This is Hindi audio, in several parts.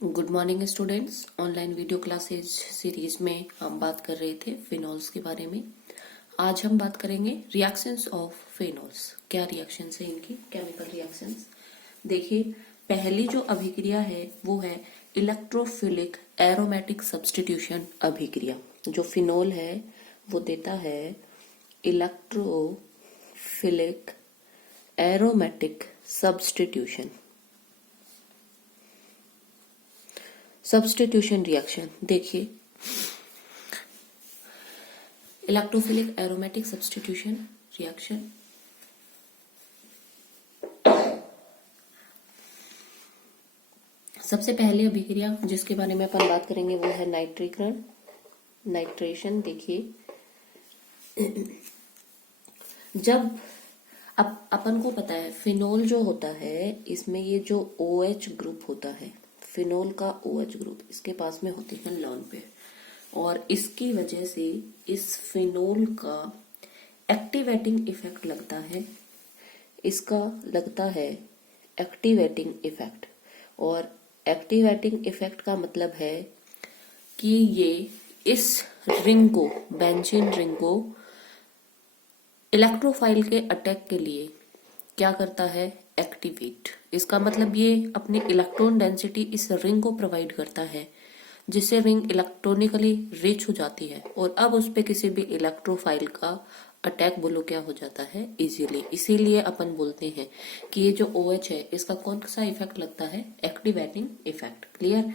Good morning students. Online video classes series में हम बात कर रहे थे फिनोल्स के बारे में। आज हम बात करेंगे रिएक्शंस ऑफ फिनोल्स। क्या रिएक्शंस है इनकी, केमिकल रिएक्शंस। देखिए, पहली जो अभिक्रिया है वो है इलेक्ट्रोफिलिक एरोमेटिक सब्स्टिट्यूशन अभिक्रिया। जो फिनोल है वो देता है इलेक्ट्रोफिलिक एरोमेटिक सब्स्टिट्यूशन रिएक्शन। देखिए, इलेक्ट्रोफिलिक एरोमेटिक सब्स्टिट्यूशन रिएक्शन सबसे पहले अभिक्रिया जिसके बारे में अपन बात करेंगे वो है नाइट्रीकरण, नाइट्रेशन। देखिए, जब अपन को पता है फिनोल जो होता है इसमें ये जो OH ग्रुप होता है, फिनोल का OH ग्रुप इसके पास में होती है लोन पेयर, और इसकी वजह से इस फिनोल का एक्टिवेटिंग इफेक्ट लगता है। इसका लगता है एक्टिवेटिंग इफेक्ट, और एक्टिवेटिंग इफेक्ट का मतलब है कि ये इस रिंग को, बेंजीन रिंग को इलेक्ट्रोफाइल के अटैक के लिए क्या करता है, एक्टिवेट। इसका मतलब ये अपनी इलेक्ट्रॉन डेंसिटी इस रिंग को प्रोवाइड करता है, जिससे रिंग इलेक्ट्रॉनिकली रिच हो जाती है, और अब उस पे किसी भी इलेक्ट्रोफाइल का अटैक बोलो क्या हो जाता है, इजीली। इसीलिए अपन बोलते हैं कि ये जो OH है इसका कौन सा इफेक्ट लगता है, एक्टिवेटिंग इफेक्ट। क्लियर।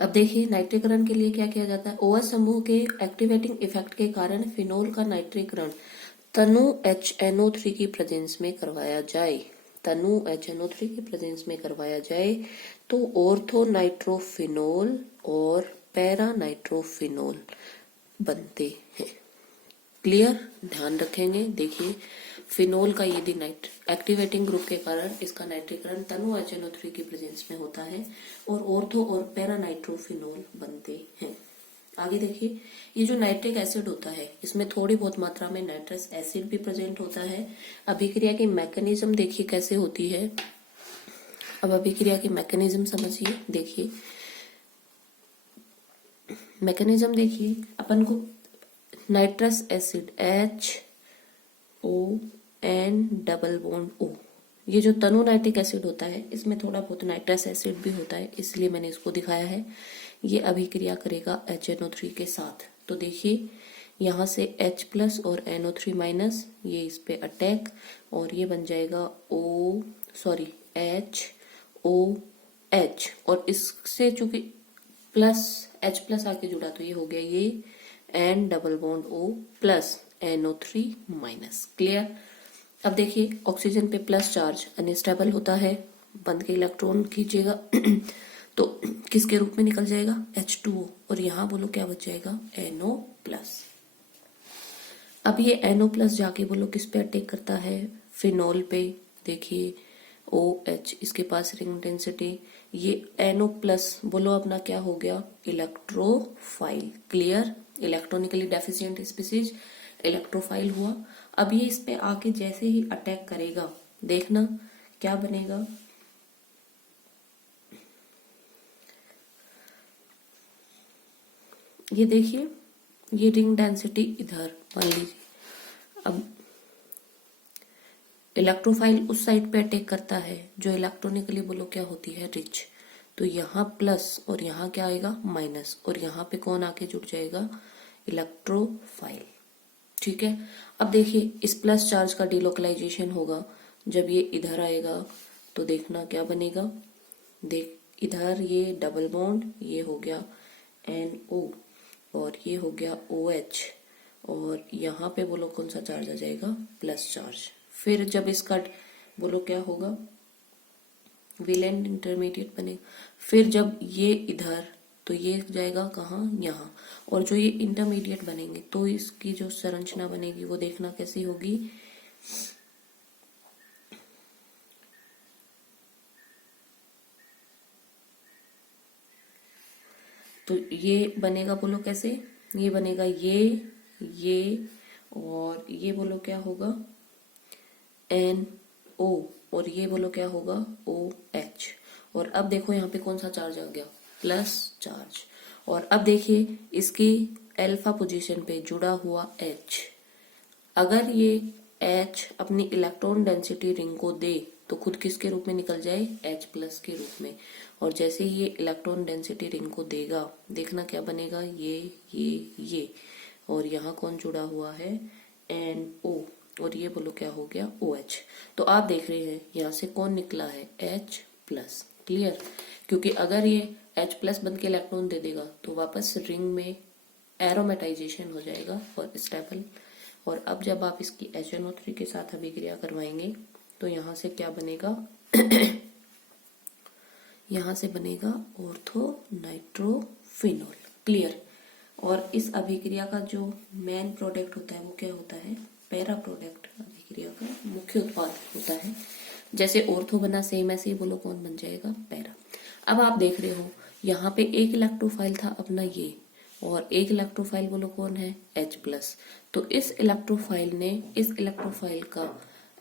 अब देखिए, नाइट्रीकरण के लिए क्या किया जाता है। OH समूह के एक्टिवेटिंग इफेक्ट के कारण फिनोल का नाइट्रीकरण तनु HNO3 की प्रेजेंस में करवाया जाए, तनु HNO3 की प्रेजेंस में करवाया जाए तो ऑर्थो नाइट्रोफिनोल और पैरा नाइट्रोफिनोल बनते हैं। क्लियर, ध्यान रखेंगे। देखिए, फिनोल का यदि एक्टिवेटिंग ग्रुप के कारण इसका नाइट्रीकरण तनु HNO3 की प्रेजेंस में होता है और ऑर्थो और पैरा नाइट्रोफिनोल बनते हैं। आगे देखिए, ये जो नाइट्रिक एसिड होता है इसमें थोड़ी बहुत मात्रा में नाइट्रस एसिड भी प्रेजेंट होता है। अभिक्रिया की मैकेनिज्म देखिए कैसे होती है। अब अभिक्रिया की मैकेनिज्म समझिए। देखिए, मैकेनिज्म देखिए, अपन को nitrous acid HON double bond O, ये जो तनु नाइट्रिक एसिड होता है इसमें थोड़ा बहुत नाइट्रस एसिड भी होता है, इसलिए मैंने इसको दिखाया है। ये अभिक्रिया करेगा HNO3 के साथ। तो देखिए, यहाँ से H+ और NO3-, ये इस पे अटैक, और ये बन जाएगा HOH, और इससे चूंकि H+ आके जुड़ा तो ये हो गया ये N double bond O plus NO3-। Clear. अब देखिए, ऑक्सीजन पे प्लस चार्ज अनस्टेबल होता है, बंद के इलेक्ट्रॉन खींचेगा तो किसके रूप में निकल जाएगा, H2O, और यहाँ बोलो क्या बच जाएगा, NO+। अब ये NO+ जाके बोलो किस पे अटैक करता है, फिनोल पे। देखिए, OH इसके पास रिंग डेंसिटी, ये NO+ बोलो अपना क्या हो गया, electrophile. Clear. Electronically deficient species electrophile हुआ। अब ये इस पे आके जैसे ही अटैक करेगा, देखना क्या बनेगा, ये देखिए, ये रिंग डेंसिटी इधर मान लीजिए। अब इलेक्ट्रोफाइल उस साइड पे अटैक करता है जो इलेक्ट्रॉनिकली बोलो क्या होती है, रिच। तो यहाँ प्लस और यहाँ क्या आएगा, माइनस, और यहाँ पे कौन आके जुड़ जाएगा, इलेक्ट्रोफाइल। ठीक है। अब देखिए, इस प्लस चार्ज का डिलोकलाइजेशन होगा जब ये इधर आएगा, तो देखना क्या बनेगा। देख, इधर ये डबल बॉन्ड, ये हो गया NO और ये हो गया OH, और यहाँ पे बोलो कौन सा चार्ज आ जाएगा, प्लस चार्ज। फिर जब इसका बोलो क्या होगा, वेलेंट इंटरमीडिएट बनेगा। फिर जब ये इधर, तो ये जाएगा कहाँ, यहाँ, और जो ये इंटरमीडिएट बनेंगे तो इसकी जो संरचना बनेगी वो देखना कैसी होगी। तो ये बनेगा बोलो कैसे, ये बनेगा ये और ये बोलो क्या होगा, NO, और ये बोलो क्या होगा, OH, और अब देखो यहाँ पे कौन सा चार्ज आ गया, प्लस चार्ज। और अब देखिए इसकी अल्फा पोजीशन पे जुड़ा हुआ H, अगर ये H अपनी इलेक्ट्रॉन डेंसिटी रिंग को दे तो खुद किसके रूप में निकल जाए, H प्लस के रूप में। और जैसे ही ये इलेक्ट्रॉन डेंसिटी रिंग को देगा, देखना क्या बनेगा, ये और यहाँ कौन जुड़ा हुआ है, NO, और ये बोलो क्या हो गया, OH। तो आप देख रहे हैं यहाँ से कौन निकला है, H प्लस। क्लियर, क्योंकि अगर ये H प्लस बन के इलेक्ट्रॉन दे देगा तो वापस रिंग में एरोमेटाइजेशन हो जाएगा और स्टेबल। और अब जब आप इसकी HNO3 के साथ अभिक्रिया करवाएंगे तो यहाँ से क्या बनेगा यहाँ से बनेगा ऑर्थो नाइट्रोफिनॉल। क्लियर। और इस अभिक्रिया का जो मेन प्रोडक्ट होता है वो क्या होता है, पैरा प्रोडक्ट अभिक्रिया का मुख्य उत्पाद होता है। जैसे ऑर्थो बना सेम ऐसे ही बोलो कौन बन जाएगा, पैरा। अब आप देख रहे हो यहाँ पे एक इलेक्ट्रोफाइल था अपना ये, और एक इलेक्ट्रोफाइल बोलो कौन है, H प्लस। तो इस इलेक्ट्रोफाइल ने इस इलेक्ट्रोफाइल का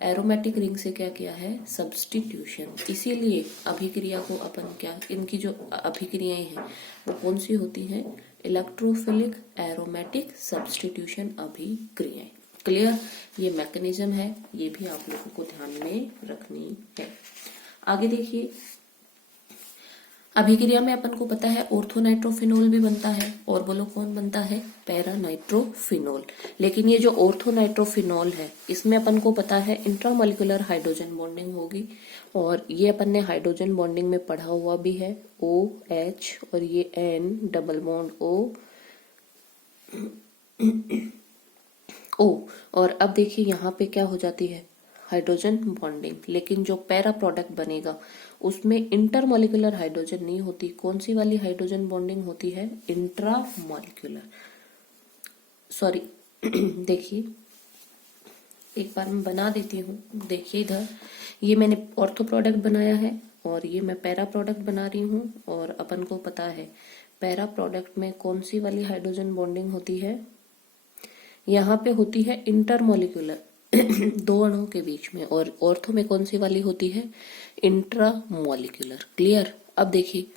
एरोमेटिक रिंग से क्या किया है, सब्स्टिट्यूशन। इसीलिए अभिक्रिया को अपन क्या, इनकी जो अभिक्रियाएं हैं वो कौन सी होती हैं, इलेक्ट्रोफिलिक एरोमेटिक सब्स्टिट्यूशन अभिक्रियाएं। क्लियर, ये मैकेनिज्म है, ये भी आप लोगों को ध्यान में रखनी है। आगे देखिए, अभिक्रिया में अपन को पता है ऑर्थोनाइट्रोफिनॉल भी बनता है, और बोलो कौन बनता है, पैरानाइट्रोफिनॉल। लेकिन ये जो ऑर्थोनाइट्रोफिनॉल है इसमें अपन को पता है इंट्रामोलिकुलर हाइड्रोजन बॉन्डिंग होगी, और ये अपन ने हाइड्रोजन बॉन्डिंग में पढ़ा हुआ भी है, OH और ये N डबल बॉन्ड O। और अब देखिए यहाँ पे क्या हो जाती है, हाइड्रोजन बॉन्डिंग। लेकिन जो पैरा प्रोडक्ट बनेगा उसमें इंटरमोलिकुलर हाइड्रोजन नहीं होती। कौन सी वाली हाइड्रोजन बॉन्डिंग होती है, इंट्रामोलिकुलर, सॉरी देखिए एक बार मैं बना देती हूँ। देखिए इधर ये मैंने ऑर्थो प्रोडक्ट बनाया है और ये मैं पैरा प्रोडक्ट बना रही हूँ, और अपन को पता है पैरा प्रोडक्ट में कौन सी वाली हाइड्रोजन बॉन्डिंग होती है, यहाँ पे होती है इंटरमोलिकुलर दो अणुओं के बीच में, और ऑर्थो में कौन सी वाली होती है, इंट्रामोलिकुलर। क्लियर। अब देखिए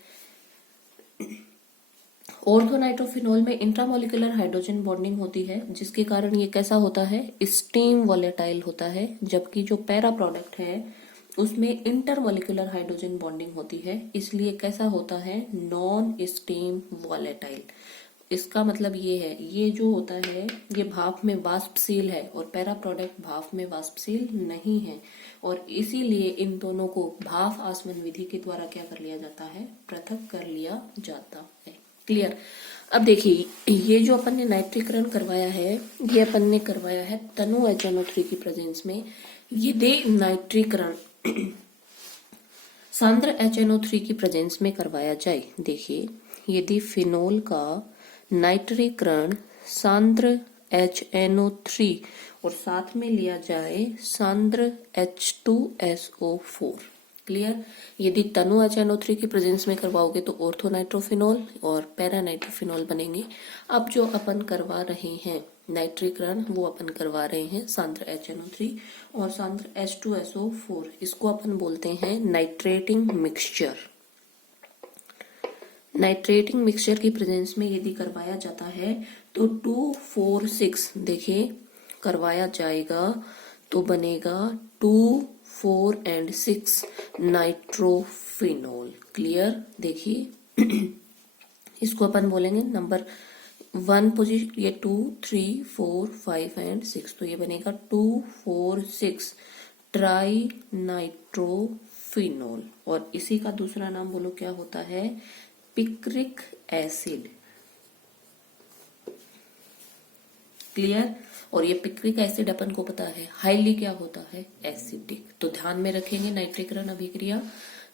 ऑर्थोनाइट्रोफिनॉल में इंट्रामोलिकुलर हाइड्रोजन बॉन्डिंग होती है, जिसके कारण ये कैसा होता है, स्टीम वॉलेटाइल होता है। जबकि जो पैरा प्रोडक्ट है उसमें इंटरमोलिकुलर हाइड्रोजन बॉन्डिंग होती है, इसलिए कैसा होता है, नॉन स्टीम वॉलेटाइल। इसका मतलब ये है, ये जो होता है ये भाप में वाष्पशील है, और पैरा प्रोडक्ट भाप में वाष्पशील नहीं है, और इसीलिए इन दोनों को भाप आसवन विधि के द्वारा क्या कर लिया जाता है, पृथक कर लिया जाता है। क्लियर। अब देखिए ये जो अपन ने नाइट्रीकरण करवाया है, ये अपन ने करवाया है तनु HNO3 की प्रेजेंस में। यदि नाइट्रीकरण सांद्र HNO3 की प्रेजेंस में करवाया जाए, देखिए यदि फिनोल का नाइट्रीकरण सांद्र HNO3 और साथ में लिया जाए सांद्र H2SO4। क्लियर। यदि तनु HNO3 की प्रेजेंस में करवाओगे तो ऑर्थोनाइट्रोफिनॉल और पैरानाइट्रोफिनॉल बनेंगे। अब जो अपन करवा रहे हैं नाइट्रीकरण, वो अपन करवा रहे हैं सांद्र HNO3 और सांद्र H2SO4। इसको अपन बोलते हैं नाइट्रेटिंग मिक्सचर। नाइट्रेटिंग मिक्सचर की प्रेजेंस में यदि करवाया जाता है तो 2,4,6 देखिए करवाया जाएगा तो बनेगा 2, 4 and 6 नाइट्रोफिनॉल। क्लियर। देखिए इसको अपन बोलेंगे नंबर 1 पोजीशन, ये 2, 3, 4, 5 and 6, तो ये बनेगा 2, 4, 6 ट्राई नाइट्रोफिनॉल। और इसी का दूसरा नाम बोलो क्या होता है, पिक्रिक एसिड। क्लियर। और ये पिक्रिक एसिड अपन को पता है हाईली क्या होता है, एसिडिक। तो ध्यान में रखेंगे नाइट्रीकरण अभिक्रिया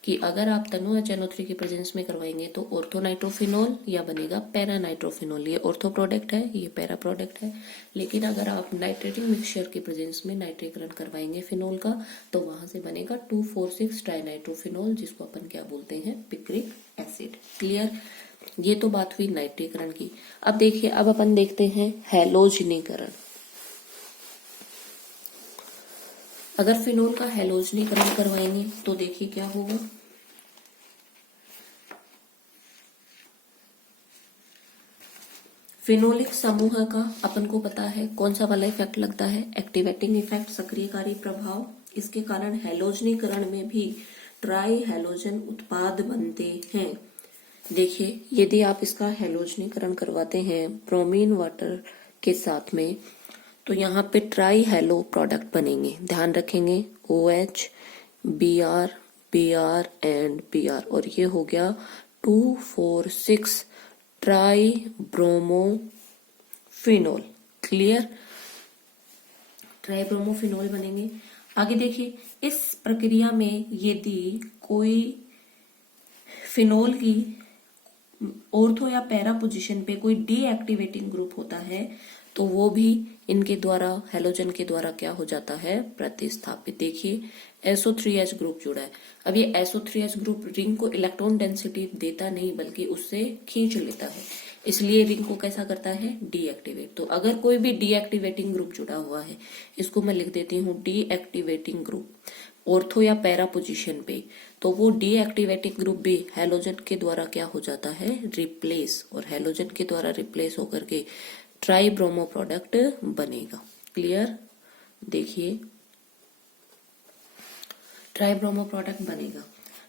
कि अगर आप तनु HNO3 की प्रेजेंस में करवाएंगे तो ऑर्थोनाइट्रोफिनॉल या बनेगा पैरानाइट्रोफिनॉल। ये ऑर्थो प्रोडक्ट है, ये पैरा प्रोडक्ट है। लेकिन अगर आप नाइट्रेटिंग मिक्सचर की प्रेजेंस में नाइट्रीकरण करवाएंगे फिनॉल का तो वहां से बनेगा 2,4,6 ट्राइनाइट्रोफिनॉल, जिसको अपन क्या बोलते हैं, पिक्रिक एसिड। क्लियर। ये तो बात हुई नाइट्रीकरण की। अब देखिए अब अपन देखते हैं हैलोजनीकरण। अगर फिनोल का हैलोजनीकरण करवाएंगे तो देखिए क्या होगा, फिनोलिक समूह का अपन को पता है कौन सा वाला इफेक्ट लगता है, एक्टिवेटिंग इफेक्ट, सक्रियकारी प्रभाव। इसके कारण हैलोजनीकरण में भी ट्राई हैलोजन उत्पाद बनते हैं। देखिए, यदि आप इसका हैलोजनीकरण करवाते हैं ब्रोमीन वाटर के साथ में, तो यहाँ पे ट्राई हैलो प्रोडक्ट बनेंगे। ध्यान रखेंगे, OH, Br, Br and Br, और ये हो गया 2,4,6 try bromophenol. Clear, try bromophenol बनेंगे। आगे देखिए, इस प्रक्रिया में यदि कोई फिनोल की ऑर्थो या पैरा पोजीशन पे कोई डीएक्टिवेटिंग ग्रुप होता है, तो वो भी इनके द्वारा, हैलोजन के द्वारा क्या हो जाता है, प्रतिस्थापित। देखिए, SO3H ग्रुप जुड़ा है। अब ये SO3H ग्रुप रिंग को इलेक्ट्रॉन डेंसिटी देता नहीं बल्कि उससे खींच लेता है, इसलिए रिंग को कैसा करता है, डीएक्टिवेट। तो अगर कोई भी डीएक्टिवेटिंग ग्रुप जुड़ा हुआ है, इसको मैं लिख देती हूँ डीएक्टिवेटिंग ग्रुप ऑर्थो या पैरा पोजीशन पे, तो वो डीएक्टिवेटिंग ग्रुप भी हैलोजन के द्वारा क्या हो जाता है, रिप्लेस, और हैलोजन के द्वारा रिप्लेस होकर के ट्राई ब्रोमो प्रोडक्ट बनेगा। क्लियर, देखिए, ट्राई ब्रोमो प्रोडक्ट बनेगा।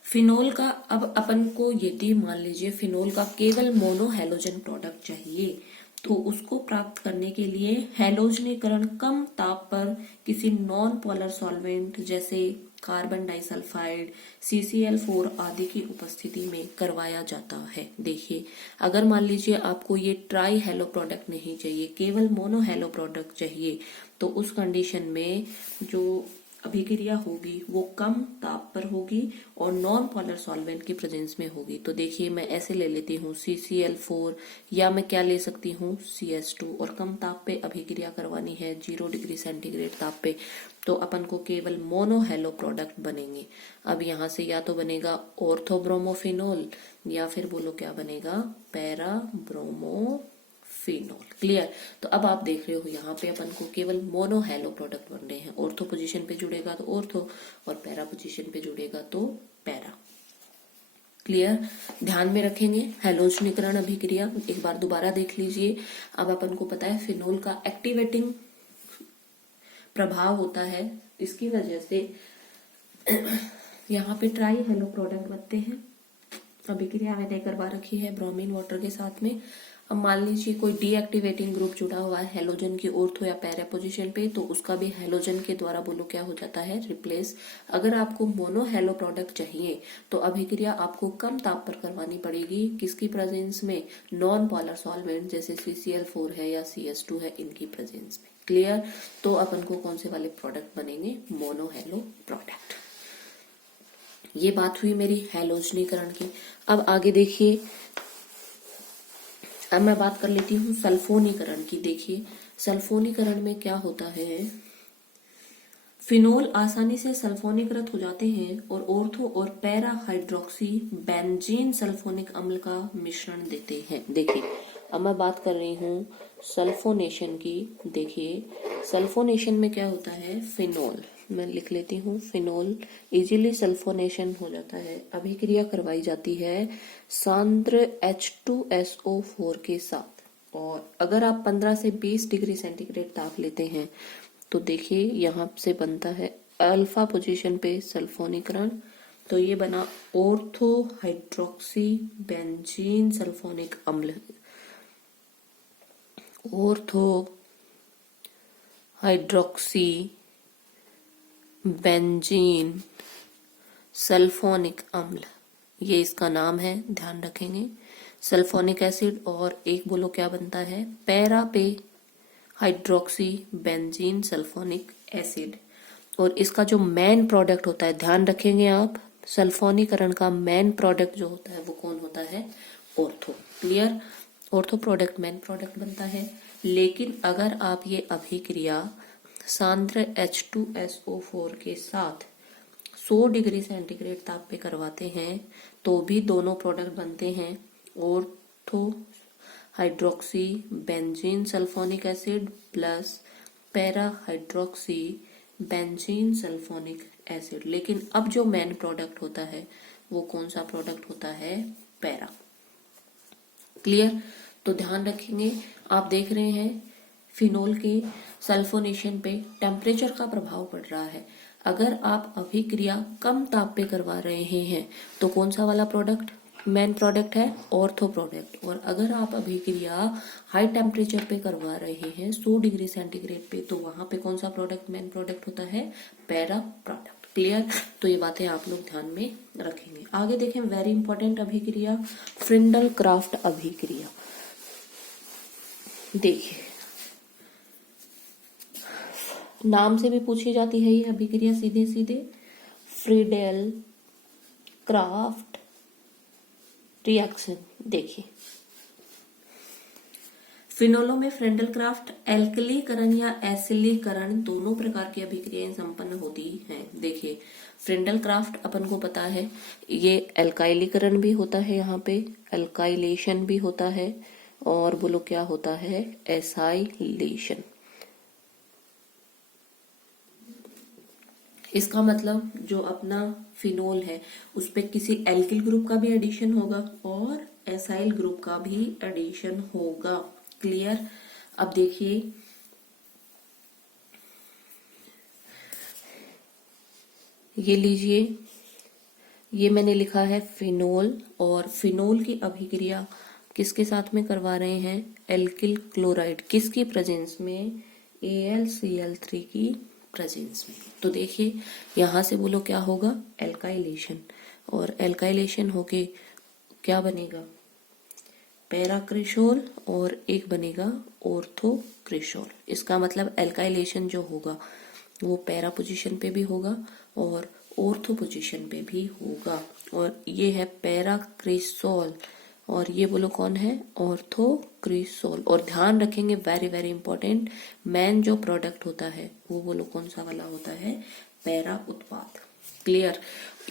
फिनोल का, अब अपन को यदि मान लीजिए फिनोल का केवल मोनो हैलोजन प्रोडक्ट चाहिए, तो उसको प्राप्त करने के लिए हैलोजनीकरण कम ताप पर किसी नॉन पोलर सॉल्वेंट जैसे कार्बन डाइसल्फाइड, CCl4 आदि की उपस्थिति में करवाया जाता है। देखिए, अगर मान लीजिए आपको ये ट्राई हैलो प्रोडक्ट नहीं चाहिए, केवल मोनो हैलो प्रोडक्ट चाहिए, तो उस कंडीशन में जो अभिक्रिया होगी वो कम ताप पर होगी और नॉन पोलर सॉल्वेंट की प्रेजेंस में होगी। तो देखिए, मैं ऐसे ले लेती हूँ CCl4, या मैं क्या ले सकती हूँ, CS2, और कम ताप पे अभिक्रिया करवानी है 0 डिग्री सेंटीग्रेड ताप पे, तो अपन को केवल मोनो हैलो प्रोडक्ट बनेंगे। अब यहाँ से या तो बनेगा ऑर्थोब्रोमोफिनोल, या फिर बोलो क्या बनेगा, पैरा ब्रोमोफिनोल। क्लियर, तो अब आप देख रहे हो यहाँ पे अपन को केवल मोनो हैलो प्रोडक्ट बन रहे हैं। ऑर्थो पोजीशन पे जुड़ेगा तो ऑर्थो, और पैरा पोजीशन पे जुड़ेगा तो पैरा। क्लियर, ध्यान में रखेंगे हैलोजनीकरण अभिक्रिया एक बार दोबारा देख लीजिए। अब अपन को पता है फिनोल का एक्टिवेटिंग प्रभाव होता है, इसकी वजह से यहाँ पे ट्राई हैलो प्रोडक्ट बनते हैं। अभिक्रिया मैंने करवा रखी है ब्रोमीन वाटर के साथ में। अब मान लीजिए कोई डीएक्टिवेटिंग ग्रुप जुड़ा हुआ है हैलोजन की ऑर्थो या पैरा पोजीशन पे, तो उसका भी हैलोजन के द्वारा बोलो क्या हो जाता है, रिप्लेस। अगर आपको मोनो हैलो प्रोडक्ट चाहिए तो अभिक्रिया आपको कम ताप पर करवानी पड़ेगी, किसकी प्रेजेंस में, नॉन पोलर सॉल्वेंट जैसे CCl4 है या CS2 है, इनकी प्रेजेंस में। क्लियर, तो अपन को कौन से वाले प्रोडक्ट बनेंगे, मोनो हैलो प्रोडक्ट। ये बात हुई मेरी हैलोजनीकरण की। अब आगे देखिए, अब मैं बात कर लेती हूँ सल्फोनीकरण की। देखिए, सल्फोनीकरण में क्या होता है, फिनोल आसानी से सल्फोनीकृत हो जाते हैं और ऑर्थो और पैरा हाइड्रोक्सी बेंजीन सल्फोनिक अम्ल का मिश्रण देते हैं। देखिए, अब मैं बात कर रही हूँ सल्फोनेशन की। देखिए, सल्फोनेशन में क्या होता है, फिनोल, मैं लिख लेती हूँ, फिनोल इजीली सल्फोनेशन हो जाता है। अभिक्रिया करवाई जाती है सांद्र H2SO4 के साथ, और अगर आप 15 से 20 डिग्री सेंटीग्रेड ताप लेते हैं तो देखिए यहाँ से बनता है अल्फा पोजीशन पे सल्फोनीकरण, तो ये बना ऑर्थो हाइड्रोक्सी बेंजीन सल्फोनिक अम्ल। ऑर्थो हाइड्रोक्सी बेंजीन सल्फोनिक अम्ल, ये इसका नाम है, ध्यान रखेंगे। सल्फोनिक एसिड, और एक बोलो क्या बनता है, पैरा पे हाइड्रोक्सी बेंजीन सल्फोनिक एसिड। और इसका जो मेन प्रोडक्ट होता है, ध्यान रखेंगे आप, सल्फोनीकरण का मेन प्रोडक्ट जो होता है वो कौन होता है, ortho. Clear, ortho product main product बनता है। लेकिन अगर आप ये अभिक्रिया सांद्र H2SO4 के साथ 100 डिग्री सेंटीग्रेड ताप पे करवाते हैं तो भी दोनों प्रोडक्ट बनते हैं, ortho hydroxy benzene sulphonic acid plus para hydroxy benzene sulphonic acid. लेकिन अब जो मेन प्रोडक्ट होता है वो कौन सा प्रोडक्ट होता है, पैरा। क्लियर, तो ध्यान रखेंगे, आप देख रहे हैं फिनोल के सल्फोनेशन पे टेम्परेचर का प्रभाव पड़ रहा है। अगर आप अभिक्रिया कम ताप पे करवा रहे हैं तो कौन सा वाला प्रोडक्ट मेन प्रोडक्ट है, ऑर्थो प्रोडक्ट। और अगर आप अभिक्रिया हाई टेम्परेचर पे करवा रहे हैं 100 डिग्री सेंटीग्रेड पे, तो वहां पे कौन सा प्रोडक्ट मेन प्रोडक्ट होता है, पैरा प्रोडक्ट। क्लियर। तो ये बातें आप लोग ध्यान में रखेंगे। आगे देखें, वेरी इंपॉर्टेंट अभिक्रिया फ्रिंडल क्राफ्ट अभिक्रिया। देखिए नाम से भी पूछी जाती है ये अभिक्रिया सीधे सीधे, फ्रीडेल क्राफ्ट रिएक्शन। देखिए फिनोलों में फ्रेंडल क्राफ्ट एल्कलीकरण या एसिलीकरण दोनों प्रकार की अभिक्रियाएं संपन्न होती हैं। देखिए फ्रेंडल क्राफ्ट अपन को पता है ये एल्काइलीकरण भी होता है, यहाँ पे एल्काइलेशन भी होता है, और बोलो क्या होता है, एसाइलेशन। इसका मतलब जो अपना फिनोल है उस पे किसी एल्किल ग्रुप का भी एडिशन होगा और एसाइल ग्रुप का भी एडिशन होगा। क्लियर। अब देखिए ये लीजिए, ये मैंने लिखा है फिनोल, और फिनोल की अभिक्रिया किसके साथ में करवा रहे हैं, एल्किल क्लोराइड, किसकी प्रेजेंस में, AlCl3 की प्रेजेंस में। तो देखिए यहां से बोलो क्या होगा, एल्काइलेशन, और एल्काइलेशन होके क्या बनेगा, पैराक्रिसोल, और एक बनेगा ऑर्थोक्रिसोल। इसका मतलब एल्काइलेशन जो होगा वो पैरा पोजीशन पे भी होगा और ऑर्थो पोजीशन पे भी होगा, और ये है पैराक्रिसोल, और ये बोलो कौन है, ऑर्थोक्रिसोल। और ध्यान रखेंगे वेरी वेरी इंपॉर्टेंट, मेन जो प्रोडक्ट होता है वो बोलो कौन सा वाला होता है, पैरा उत्पाद। क्लियर।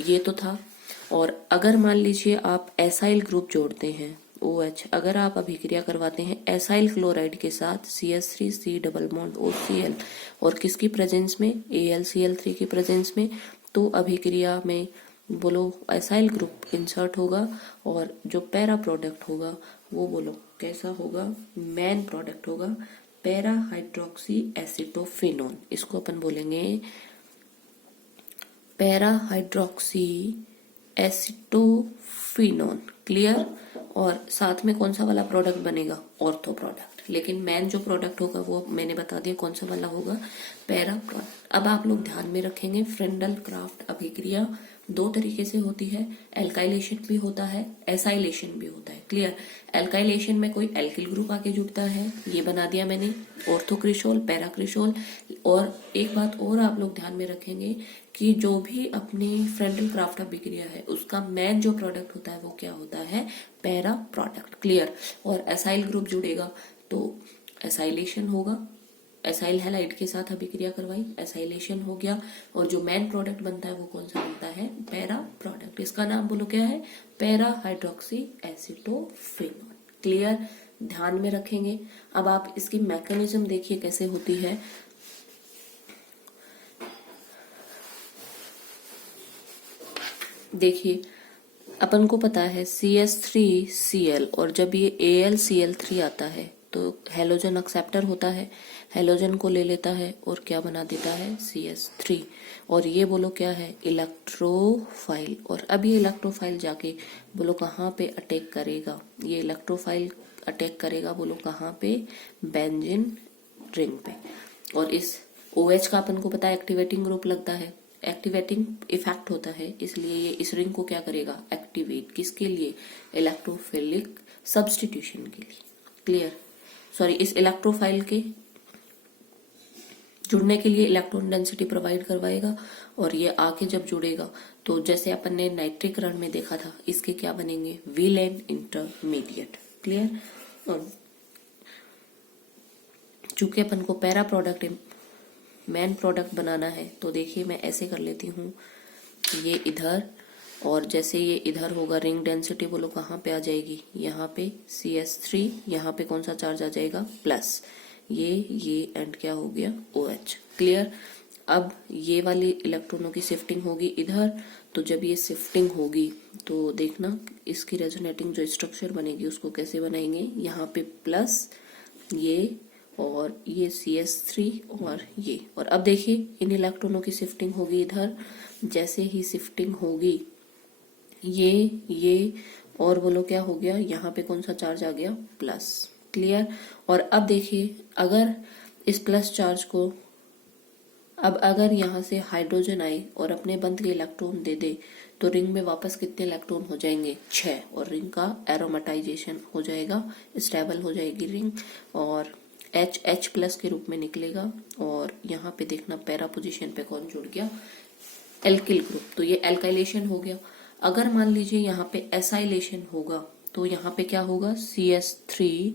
ये तो था। और अगर मान लीजिए आप एसाइल ग्रुप जोड़ते हैं OH, अगर आप अभिक्रिया करवाते हैं एसाइल क्लोराइड के साथ CH3C डबल बॉन्ड OCl, और किसकी प्रेजेंस में, AlCl3 की प्रेजेंस में, तो अभिक्रिया में बोलो एसाइल ग्रुप इंसर्ट होगा, और जो पैरा प्रोडक्ट होगा वो बोलो कैसा होगा, मेन प्रोडक्ट होगा, पैरा हाइड्रोक्सी एसिटोफिनोन। इसको अपन बोलेंगे पैरा हाइड्रोक्सी एसिटोफिनोन। क्लियर। और साथ में कौन सा वाला प्रोडक्ट बनेगा, ऑर्थो प्रोडक्ट। लेकिन मेन जो प्रोडक्ट होगा वो मैंने बता दिया कौन सा वाला होगा, पैरा प्रोडक्ट। अब आप लोग ध्यान में रखेंगे फ्रेंडल क्राफ्ट अभिक्रिया दो तरीके से होती है, एल्काइलेशन भी होता है, एसाइलेशन भी होता है। क्लियर। एल्काइलेशन में कोई एल्किल ग्रुप आके जुड़ता है, ये बना दिया मैंने, ऑर्थोक्रिसोल, पैराक्रिसोल। और एक बात और आप लोग ध्यान में रखेंगे कि जो भी अपनी फ्रेंडल क्राफ्ट अभिक्रिया है उसका मेन जो प्रोडक्ट होता है वो क्या होता है, पैरा प्रोडक्ट। क्लियर। और एसाइल ग्रुप जुड़ेगा तो एसाइलेशन होगा, एसाइल हैलाइड के साथ अभिक्रिया करवाई, एसाइलेशन हो गया, और जो मेन प्रोडक्ट बनता है वो कौन सा बनता है, पैरा प्रोडक्ट। इसका नाम बोलो क्या है, पैरा हाइड्रोक्सी एसिटोफिनोन। क्लियर। ध्यान में रखेंगे। अब आप इसकी मैकेनिज्म देखिए कैसे होती है। देखिए अपन को पता है CH3Cl, और जब ये AlCl3 आता है तो हेलोजन एक्सेप्टर होता है, हेलोजन को ले लेता है और क्या बना देता है, CH3। और ये बोलो क्या है, इलेक्ट्रोफाइल। और अब ये इलेक्ट्रोफाइल जाके बोलो कहाँ पे अटैक करेगा, ये इलेक्ट्रोफाइल अटैक करेगा बोलो कहाँ पे, बेंजीन रिंग पे। और इस OH का अपन को पता है एक्टिवेटिंग ग्रुप लगता है, एक्टिवेटिंग इफेक्ट होता है, इसलिए ये इस रिंग को क्या करेगा, एक्टिवेट। किसके लिए, इलेक्ट्रोफिलिक सब्स्टिट्यूशन के लिए। क्लियर। सॉरी, इस इलेक्ट्रोफाइल के जुड़ने के लिए इलेक्ट्रॉन डेंसिटी प्रोवाइड करवाएगा, और ये आके जब जुड़ेगा तो जैसे अपन ने नाइट्रिक रण में देखा था, इसके क्या बनेंगे, विलेन इंटरमीडिएट। क्लियर। और चूंकि अपन को पैरा प्रोडक्ट मेन प्रोडक्ट बनाना है तो देखिए मैं ऐसे कर लेती हूँ, ये इधर, और जैसे ये इधर होगा रिंग डेंसिटी बोलो कहाँ पे आ जाएगी, यहाँ पे CH3, यहाँ पे कौन सा चार्ज आ जाएगा, प्लस, ये एंड क्या हो गया, OH। क्लियर। अब ये वाली इलेक्ट्रॉनों की शिफ्टिंग होगी इधर, तो जब ये शिफ्टिंग होगी तो देखना इसकी रेजोनेटिंग जो स्ट्रक्चर बनेगी उसको कैसे बनाएंगे, यहाँ पे प्लस ये और ये CH3 और ये। और अब देखिए इन इलेक्ट्रॉनों की शिफ्टिंग होगी इधर, जैसे ही शिफ्टिंग होगी ये और बोलो क्या हो गया, यहाँ पे कौन सा चार्ज आ गया, प्लस। क्लियर। और अब देखिए अगर इस प्लस चार्ज को अब अगर यहाँ से हाइड्रोजन आए और अपने बंद के इलेक्ट्रॉन दे दे तो रिंग में वापस कितने इलेक्ट्रॉन हो जाएंगे, 6, और रिंग का एरोमेटाइजेशन हो जाएगा, स्टेबल हो जाएगी रिंग और H प्लस के रूप में निकलेगा। और यहाँ पे देखना पैरा पोजीशन पे कौन जुड़ गया, एल्किल ग्रुप, तो ये एल्काइलेशन हो गया। अगर मान लीजिए यहाँ पे एसाइलेशन होगा तो यहाँ पे क्या होगा, CH3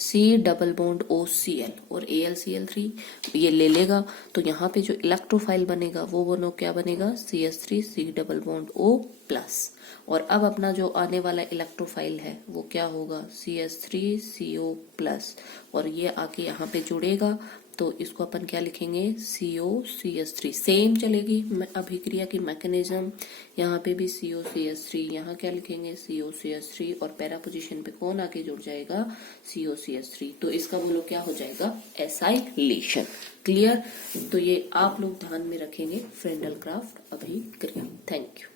C double bond OCl और AlCl3 ये ले लेगा, तो यहाँ पे जो इलेक्ट्रोफाइल बनेगा वो बनो क्या बनेगा, CH3 C double bond O plus. और अब अपना जो आने वाला इलेक्ट्रोफाइल है वो क्या होगा, CH3 CO प्लस, और ये आके यहाँ पे जुड़ेगा तो इसको अपन क्या लिखेंगे, COCH3। सेम चलेगी अभिक्रिया की मैकेनिज्म, यहाँ पे भी COCH3, यहाँ क्या लिखेंगे COCH3 और पैरा पोजीशन पे कौन आके जुड़ जाएगा, COCH3। तो इसका बोलो क्या हो जाएगा, एसाइलेशन। क्लियर। तो ये आप लोग ध्यान में रखेंगे फ्रेंडल क्राफ्ट अभिक्रिया। Thank you.